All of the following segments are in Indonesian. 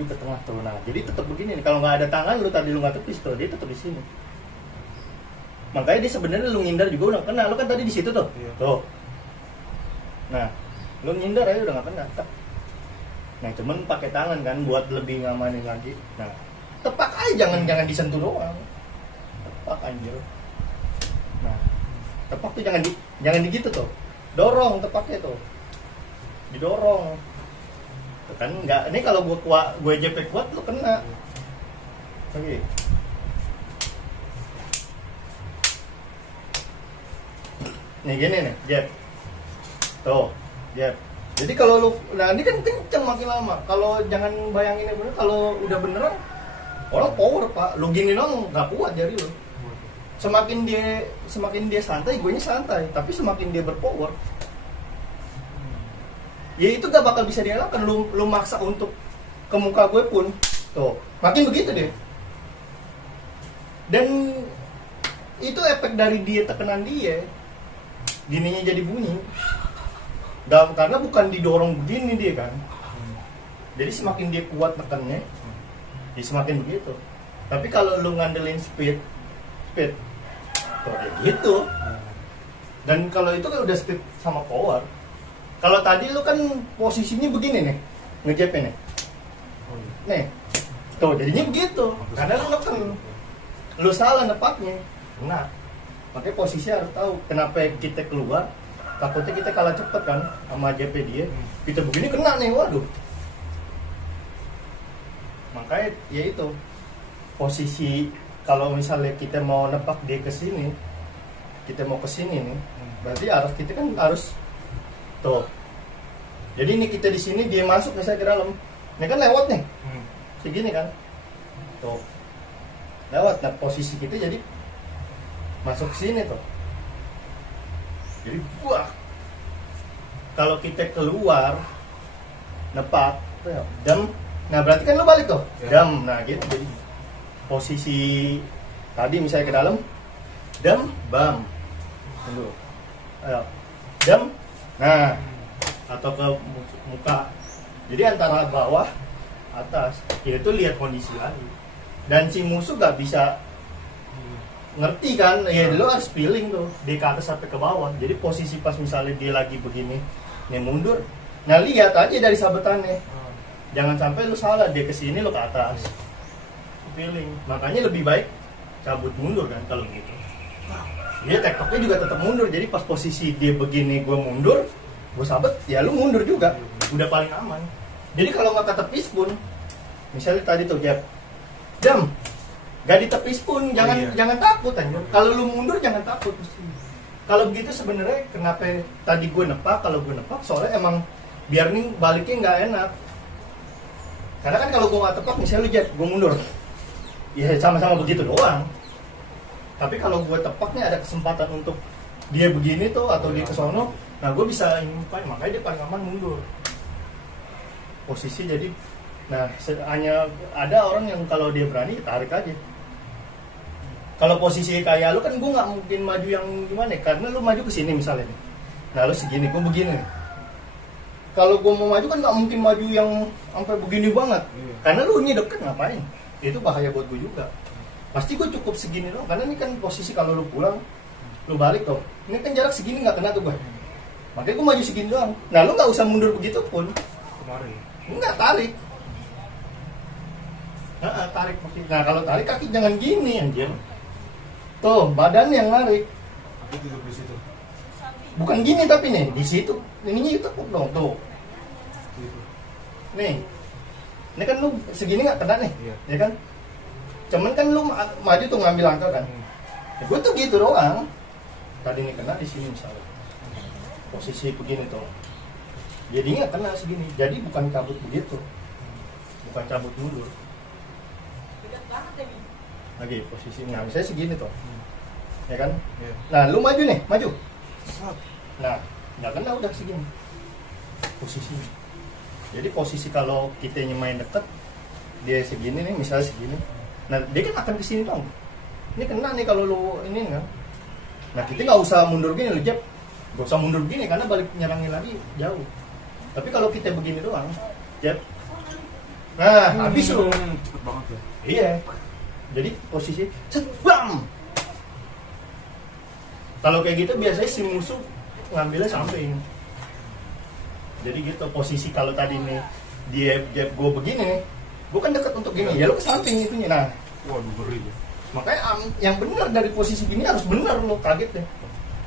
maju ke tengah tuh. Nah jadi tetap begini nih, kalau nggak ada tangan lu tadi lu nggak tepis tuh, dia tetap di sini. Makanya dia sebenarnya lu ngindar juga udah kena, lu kan tadi di situ tuh. Iya. Tuh. Nah, lu ngindar aja udah nggak kena. Nah cuman pakai tangan kan buat lebih ngamanin lagi. Nah tepak aja, jangan disentuh doang. Tepak anjir. Nah tepak tuh jangan gitu tuh. Dorong tepaknya tuh. Didorong. Tuh kan nggak, ini kalau gue jepek kuat lu kena. Oke. Nih gini nih, jep. Tuh, jep. Jadi kalau lu, nah ini kan kenceng makin lama. Kalau jangan bayangin bener, kalau udah beneran orang power pak. Lu gini dong nggak kuat jari lu. Semakin dia santai, gue nya santai. Tapi semakin dia berpower, ya itu gak bakal bisa dielakkan. Lu maksa untuk ke muka gue pun, tuh makin begitu deh. Dan itu efek dari dia tekanan dia, gininya jadi bunyi. Dan karena bukan didorong begini dia kan, jadi semakin dia kuat tekannya, dia semakin begitu. Tapi kalau lu ngandelin speed, tuh kayak gitu. Dan kalau itu kan udah speed sama power. Kalau tadi lu kan posisinya begini nih, ngejepnya nih. Nih, tuh jadinya begitu. Karena lu neken, lu salah nepaknya, kena. Makanya posisi harus tahu. Kenapa kita keluar? Takutnya kita kalah cepet kan sama JP dia. Kita begini kena nih, waduh. Makanya ya itu posisi. Kalau misalnya kita mau nepak dia ke sini, kita mau ke sini nih, berarti arah kita kan harus tuh. Jadi ini kita di sini, dia masuk misalnya ke dalam. Ini kan lewat nih. Segini kan. Tuh. Lewat. Nah, posisi kita jadi masuk ke sini tuh. Jadi buah. Kalau kita keluar nepak, dam. Nah, berarti kan lu balik tuh. Dam. Nah, gitu jadi posisi tadi misalnya ke dalam, dam, bam. Tunggu. Ayo. Dam. Nah, atau ke muka. Jadi antara bawah, atas, itu lihat kondisi lagi. Dan si musuh gak bisa ngerti kan, ya lu harus feeling tuh, di ke atas sampai ke bawah. Jadi posisi pas misalnya dia lagi begini, nih mundur. Nah lihat aja dari sabetannya. Jangan sampai lu salah, dia ke sini lu ke atas. Feeling. Makanya lebih baik cabut mundur kan kalau gitu. Dia tektoknya juga tetap mundur. Jadi pas posisi dia begini gue mundur, gue sabet, ya lu mundur juga. Udah paling aman. Jadi kalau nggak ketepis pun, misalnya tadi tuh jam, gak ditepis pun, jangan takut aja. Kalau lu mundur jangan takut. Kalau begitu sebenarnya kenapa tadi gue nepak, kalau gue nepak soalnya emang biar nih baliknya nggak enak. Karena kan kalau gue nggak tepak, misalnya lu gue mundur, ya sama-sama begitu doang. Tapi kalau gue tepaknya ada kesempatan untuk dia begini tuh atau dia kesono, nah gue bisa nyumpain, makanya dia paling aman mundur. Posisi jadi, nah hanya ada orang yang kalau dia berani tarik aja. Kalau posisi kayak lu kan gue nggak mungkin maju yang gimana, karena lu maju ke sini misalnya nih, nah lu segini, gue begini. Kalau gue mau maju kan nggak mungkin maju yang sampai begini banget, karena lu ini deket ngapain? Itu bahaya buat gue juga. Pasti gue cukup segini dong, karena ini kan posisi kalau lu pulang, lu balik tuh, ini kan jarak segini nggak kena tuh gue. Makanya gue maju segini doang. Nah lu nggak usah mundur begitu pun. Kemarin. Enggak, tarik. Tarik. Nah kalau tarik kaki jangan gini anjir. Tuh badan yang narik. Aku duduk di situ. Bukan gini tapi nih di situ. Ininya itu dong tuh. Gitu. Nih. Ini kan lu segini nggak kena nih, Iya. ya kan? Cuman kan lu maju tuh ngambil langkah kan. Ya, gue tuh gitu doang. Tadi ini kena di sini misalnya. Posisi begini tuh. Jadi nggak kena segini. Jadi bukan cabut begitu. Bukan cabut mundur. Lagi posisinya misalnya segini tuh. Ya kan? Iya. Nah, lu maju nih, maju. Sap. Nah, nggak kena udah segini. Posisinya. Jadi posisi kalau kita main deket, dia segini nih, misalnya segini. Nah, dia kan akan kesini dong. Ini kena nih kalau lu ini kan. Nah, kita nggak usah mundur gini, lu Jep. Nggak usah mundur gini karena balik nyerangin lagi jauh. Tapi kalau kita begini doang, Jep. Nah, habis lu. Cepet banget ya. Iya. Jadi posisi bam. Kalau kayak gitu biasanya si musuh ngambilnya samping. Jadi gitu posisi kalau tadi nih dia gue begini nih, gue kan deket untuk gini, ya lo ke samping itunya. Nah, Waduh, ngeri ya. makanya yang benar dari posisi gini harus benar, lo kaget deh.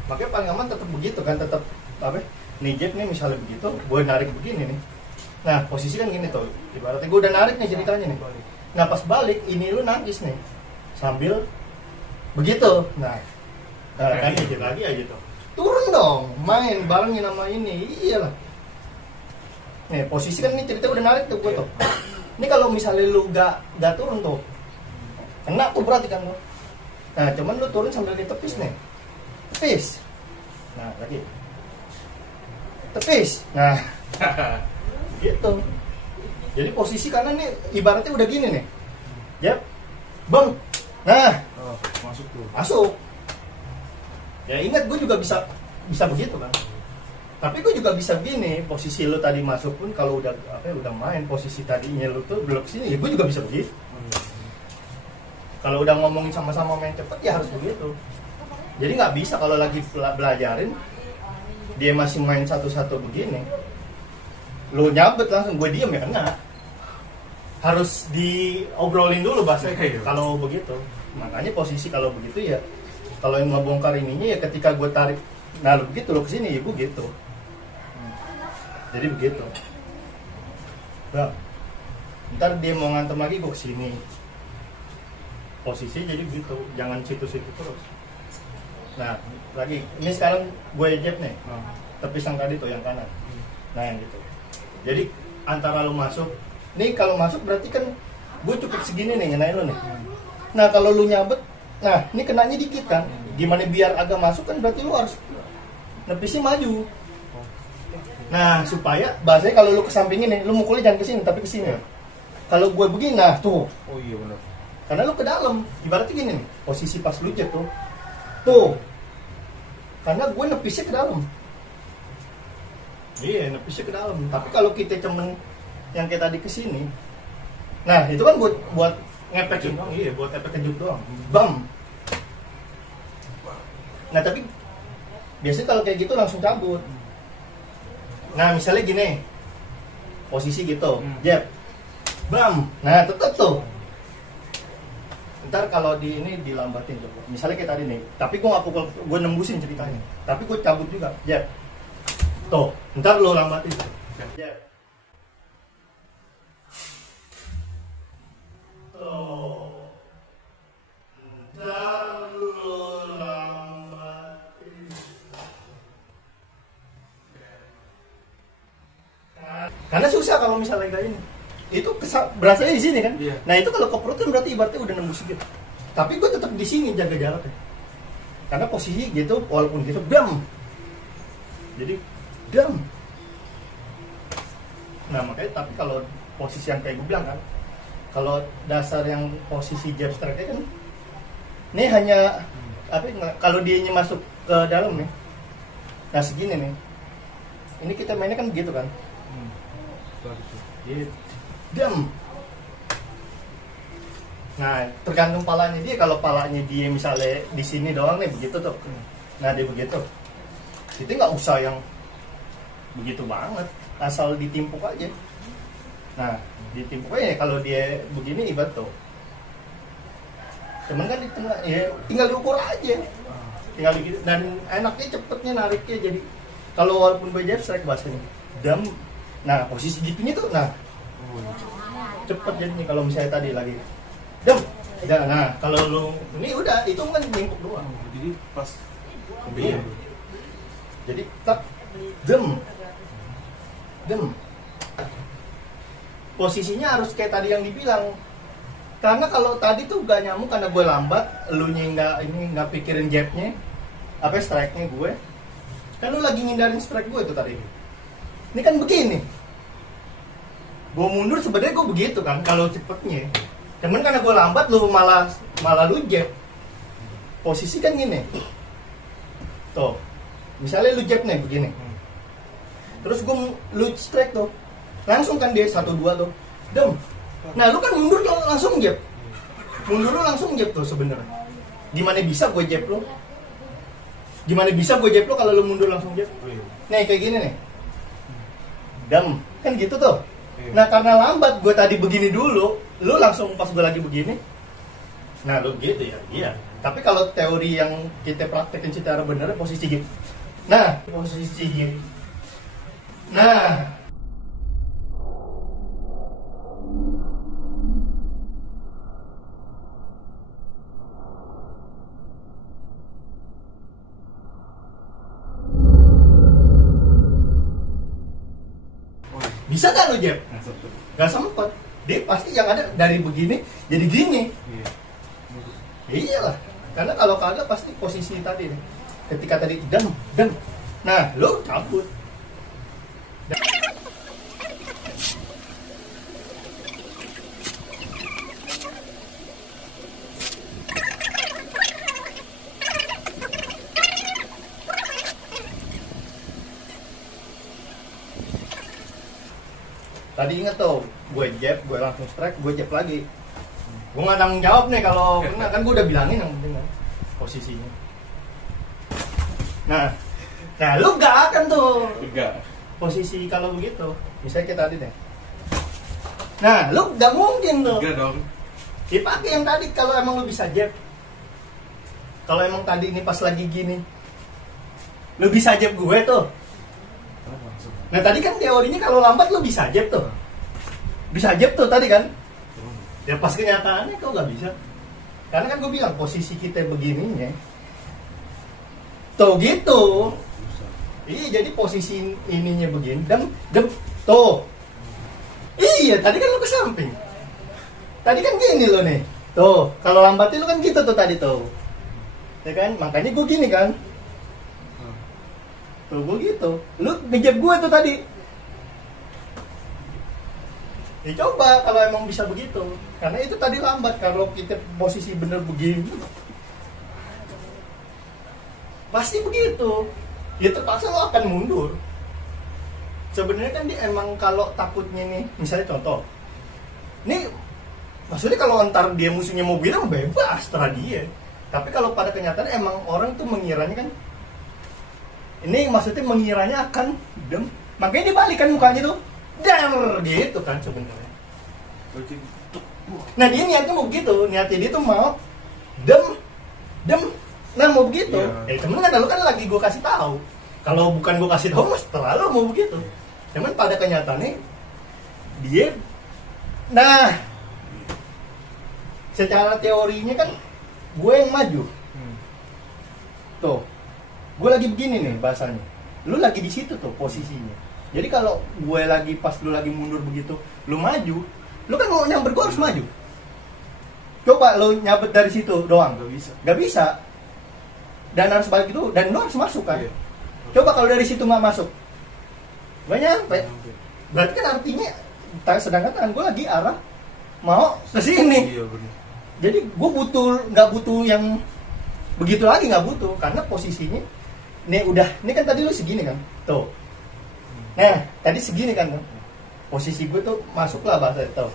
Makanya paling aman tetap begitu kan, tetap apa? Nih jab nih misalnya begitu, gue narik begini nih. Nah posisi kan gini tuh, ibaratnya gue udah narik nih ceritanya nih. Nah pas balik ini lu nangis nih, sambil begitu. Nah kan dikit lagi aja tuh, turun dong, main barengin sama ini, iyalah. Nih posisi kan ini cerita udah narik tuh gue tuh. Ini kalau misalnya lu gak turun tuh, kena tuh berarti kan lu. Nah cuman lu turun sambil ditepis nih, tepis. Nah lagi, tepis. Nah gitu. Jadi posisi kanan nih ibaratnya udah gini nih, yap, bang. Nah Oh, masuk tuh. masuk. Ya ingat gue juga bisa begitu kan. Tapi gue juga bisa gini, posisi lu tadi masuk pun kalau udah udah main posisi tadinya lu tuh belok sini, ya gue juga bisa begitu. Kalau udah ngomongin sama-sama main cepet ya harus begitu. Jadi nggak bisa kalau lagi belajarin dia masih main satu-satu begini, lu nyabet langsung gue diem ya kena. Harus diobrolin dulu bahasanya kalau begitu. Makanya posisi kalau begitu ya, kalau yang ngebongkar ininya ya ketika gue tarik, nah lu begitu lo kesini ya gue gitu. Jadi begitu. Bang, ntar dia mau ngantem lagi gue kesini. Posisi jadi begitu, jangan situ-situ terus. Nah lagi, ini sekarang gue jab nih, tepis yang tadi tuh yang kanan. Nah yang gitu. Jadi antara lu masuk, nih kalau masuk berarti kan gue cukup segini nih ngenain lu nih. Nah kalau lu nyabet, nah ini kenanya dikit kan. Gimana biar agak masuk kan berarti lu harus nepisnya maju. Nah supaya bahasanya kalau lu kesampingin nih, lu mukulnya jangan kesini tapi kesini. Kalau gue begini, nah tuh. Oh iya benar. Karena lu ke dalam, ibaratnya gini nih, posisi pas lu jab tuh. Tuh. Karena gue nepisnya ke dalam. Iya, nepisnya ke dalam. Tapi kalau kita cuman yang kayak tadi kesini, nah itu kan buat ngepekin doang. Iya, buat efek kejut doang. Bam. Nah tapi biasanya kalau kayak gitu langsung cabut. Nah misalnya gini, posisi gitu, jab, bam. Nah tetep tuh. Ntar kalau di ini dilambatin coba. Misalnya kayak tadi nih, tapi gue nggak pukul, gue nembusin ceritanya. Tapi gue cabut juga, jab. Tuh, ntar lo lambatin. Jab. Tuh. Ntar lo lambatin. Karena susah kalau misalnya kayak ini. Itu berasanya di sini kan? Iya. Nah itu kalau ke perut kan berarti ibaratnya udah nembus gitu. Tapi gue tetap di sini jaga jaraknya. Karena posisi gitu, walaupun gitu, dam. Jadi dam. Nah makanya tapi kalau posisi yang kayak gue bilang kan, kalau dasar yang posisi jab strike kan, ini hanya kalau dia masuk ke dalam nih, nah segini nih, ini kita mainnya kan begitu kan? Gitu. Dam. Nah tergantung palanya dia, kalau palanya dia misalnya di sini doang nih begitu tuh, nah dia begitu, itu nggak usah yang begitu banget, asal ditimpuk aja. Nah ditimpuk aja kalau dia begini ibarat tuh, cuman kan di tengah ya tinggal diukur aja, tinggal gitu. Dan enaknya cepetnya nariknya, jadi kalau walaupun gue jab strike bahasanya dam, nah posisi gitunya tuh, nah cepet jadinya. Kalau misalnya tadi lagi dam, nah kalau lu ini udah itu kan nimpuk doang. Jadi pas Iya. Jadi tak dem. Posisinya harus kayak tadi yang dibilang. Karena kalau tadi tuh gak nyamuk karena gue lambat, elunya nggak pikirin jabnya, strike-nya gue. Kan lu lagi ngindarin strike gue itu tadi. Ini kan begini. Gue mundur sebenarnya gue begitu kan kalau cepetnya. Cuman karena gue lambat lu malah lu jab. Posisi kan gini. Tuh. Misalnya lu jab nih begini. Terus lu strike tuh. Langsung kan dia 1-2 tuh. Dam. Nah lu kan mundur langsung jab. Mundur lu langsung jab tuh sebenarnya. Gimana bisa gue jab lu? Gimana bisa gue jab lu kalau lu mundur langsung jab? Oh, iya. Nih kayak gini nih. Dam, kan gitu tuh. Iya. Nah karena lambat gue tadi begini dulu, lu langsung pas gue lagi begini. Nah lu gitu ya, iya. Tapi kalau teori yang kita praktekin secara benar posisi gini. Nah, posisi gini. Nah, Oh, iya. bisa gak lu Jeb? Nah, satu. Gak sempet. Dia pasti yang ada dari begini jadi gini. Iya. Ya iyalah. Karena kalau kagak pasti posisi tadi nih. Ketika tadi dem. Nah, lu cabut. Tadi inget tuh, gue jab, gue langsung strike, gue jab lagi. Gue nggak tanggung jawab nih kalau kena, kan gue udah bilangin yang penting kan posisinya. Nah lu gak akan tuh Enggak. posisi kalau begitu. Misalnya kita tadi deh. Nah lu gak mungkin tuh. Enggak dong. Dipakai yang tadi kalau emang lu bisa jab. Kalau emang tadi ini pas lagi gini, lu bisa jab gue tuh. Oh, langsung. Nah tadi kan teorinya kalau lambat lu bisa jab tuh. Bisa jab tuh tadi kan. Ya pas kenyataannya kau gak bisa. Karena kan gue bilang posisi kita begininya tuh gitu. Bisa. Iya jadi posisi ininya begini dem tuh. Iya tadi kan lu ke samping. Tadi kan gini lo nih. Tuh kalau lambatnya lu kan gitu tuh tadi tuh. Ya kan makanya gue gini kan. Tuh gue gitu. Lu ngejab gue tuh tadi. Ya coba kalau emang bisa begitu. Karena itu tadi lambat. Kalau kita posisi bener begini pasti begitu. Ya terpaksa lo akan mundur. Sebenarnya kan dia emang kalau takutnya nih, misalnya contoh. Nih maksudnya kalau antar dia musuhnya mau bilang bebas terah dia. Tapi kalau pada kenyataan emang orang tuh mengiranya kan ini maksudnya mengiranya akan dem. Makanya dia balikan mukanya tuh. Dar gitu kan sebenarnya. Nah dia niatnya mau begitu, niatnya dia tuh mau dem, nah mau begitu. Iya. Temen kan lu kan lagi gue kasih tahu. Kalau bukan gue kasih tahu mas terlalu mau begitu. Cuman pada kenyataannya dia, nah secara teorinya kan gue yang maju. Tuh, gue lagi begini nih bahasanya. Lu lagi di situ tuh posisinya. Jadi kalau gue lagi pas lu lagi mundur begitu, lu maju, lu kan mau nyamber gue harus maju. Coba lu nyabet dari situ doang, Gak bisa. gak bisa. Dan harus balik itu, dan lu harus masuk kan. Iya. Coba kalau dari situ nggak masuk, gak nyampe. Oke. Berarti kan artinya, sedangkan tangan gue lagi arah mau ke sini. Iya benar. Jadi gue nggak butuh yang begitu lagi, nggak butuh karena posisinya nih udah, ini kan tadi lu segini kan, tuh. Nah tadi segini kan, posisi gue tuh masuk lah bahasa itu.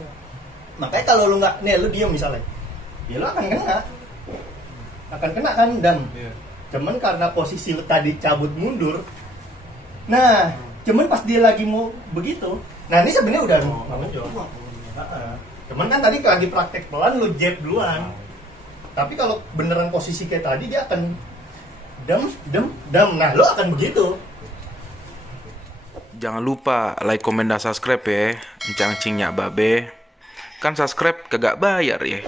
Makanya kalau lu nggak, nih lu diem misalnya, ya lu akan kena kan dan. Iya. Cuman karena posisi lu tadi cabut mundur, nah cuman pas dia lagi mau begitu, nah ini sebenarnya udah cuman kan tadi lagi praktek pelan lu jab duluan. Tapi kalau beneran posisi kayak tadi dia akan dem. Nah, lo akan begitu. Jangan lupa like, komen, dan subscribe ya. Encang cingnya babe. Kan subscribe kagak bayar ya.